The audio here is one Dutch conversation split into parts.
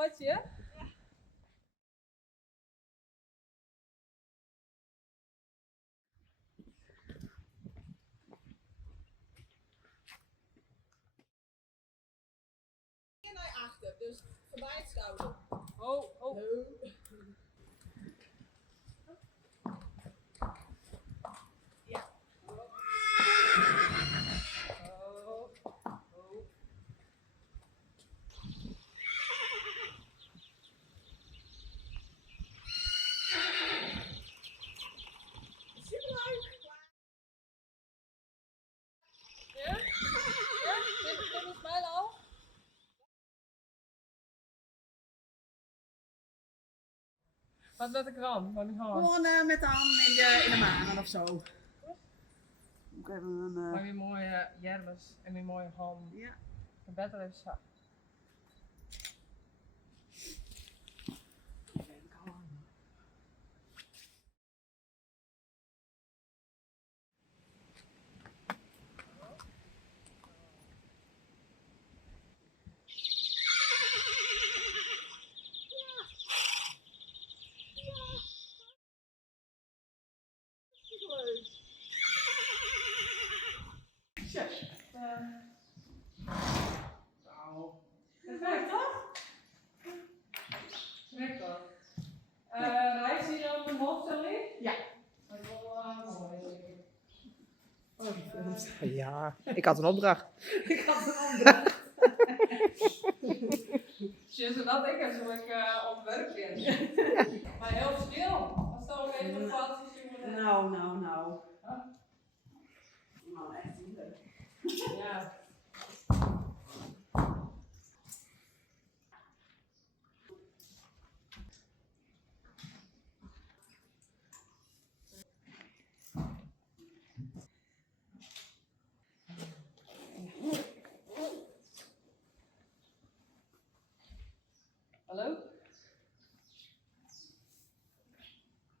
fotootje? En naar achter, dus voorbij het stouwen. Oh, oh. Ja. Oh. Oh. Superleuk! Ja? Ja? Kun je smijlen al? Wat met de krant van die hand? Gewoon met de handen in de manen of zo. Ook even een... Maar weer mooie jermes en weer mooie ham. Ja. De beter even zacht. Nou. Perfect, toch? Perfect, toch? Rijst hier dan de mopselie? Ja. Dat is wel mooi. Ja, ik had een opdracht. Zie je dat ik als ik ontwerp ben? Maar heel stil. Als dat ook even een fout is, jongen. Nou. Huh? Nou, echt niet. Ja. Hallo?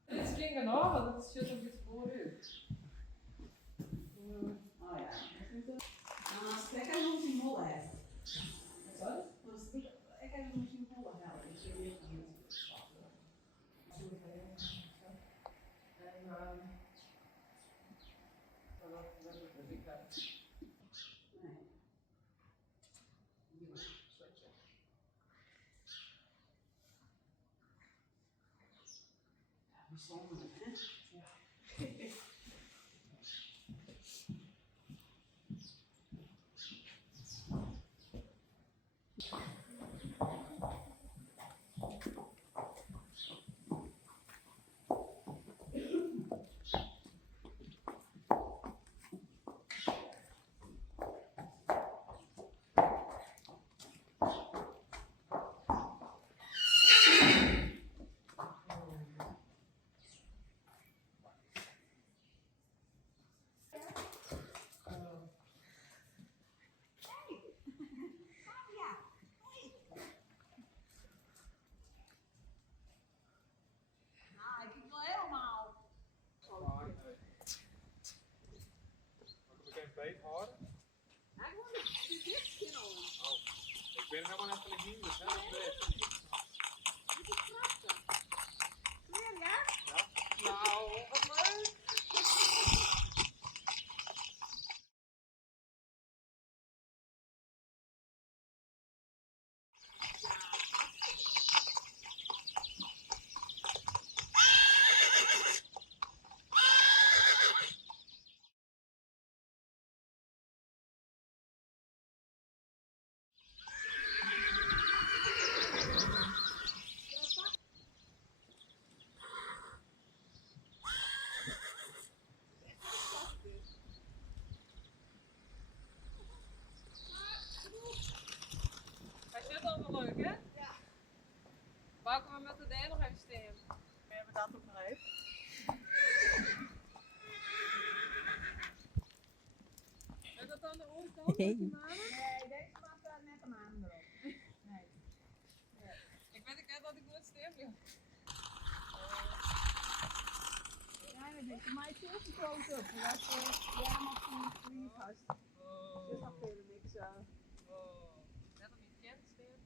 Dit is klinken hoor, want het zit op dit vooruit. Oh ja. Nou, als ik even hoe zien hollen heb. Wat? Dus ik heb hoe zien hollen hebben. Ik weet niet of het bijzonder, hè? Ja. Ik ben helemaal net van de hinder, hè? Nou, wat leuk! Hij zit allemaal leuk, hè? Ja. Waar kunnen we met de D nog even staan? We hebben dat ook nog even. Is dat aan de onderkant? Nee. Die manen? Nee, deze maakt net een maan erop. Nee. Ik weet niet dat ik moet staan. Ja, dat denk ik. Maar het is heel groot op. Dat jij helemaal van vast. Dus dan verder niks. Net om je kent staan.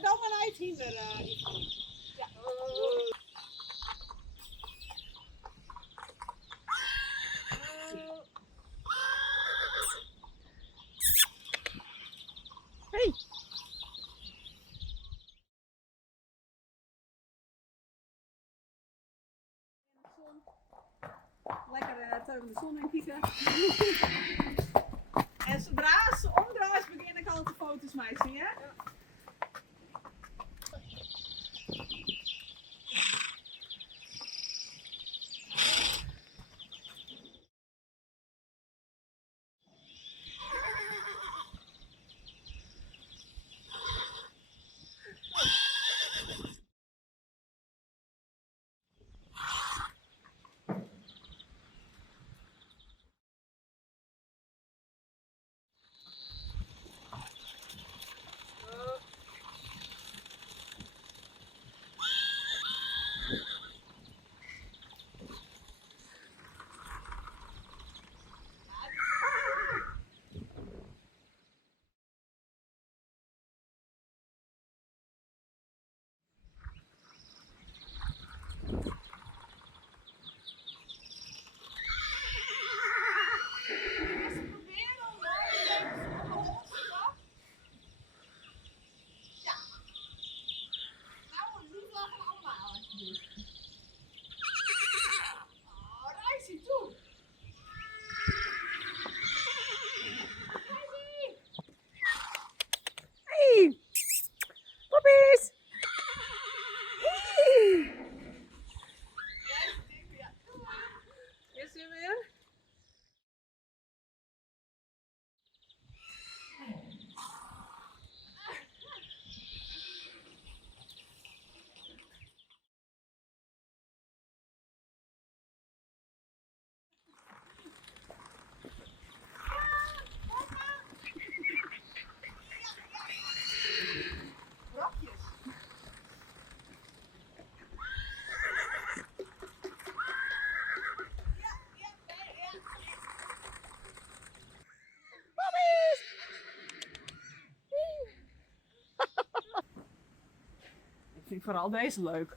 je dan maar uit hinder, Ivan. Ja. Hey. Lekker tegen de zon in kijken. En zodra ze omdraait, begin ik al de foto's mee, zie je? Ja. Poppies! Is ze weer? Ik vind vooral deze leuk.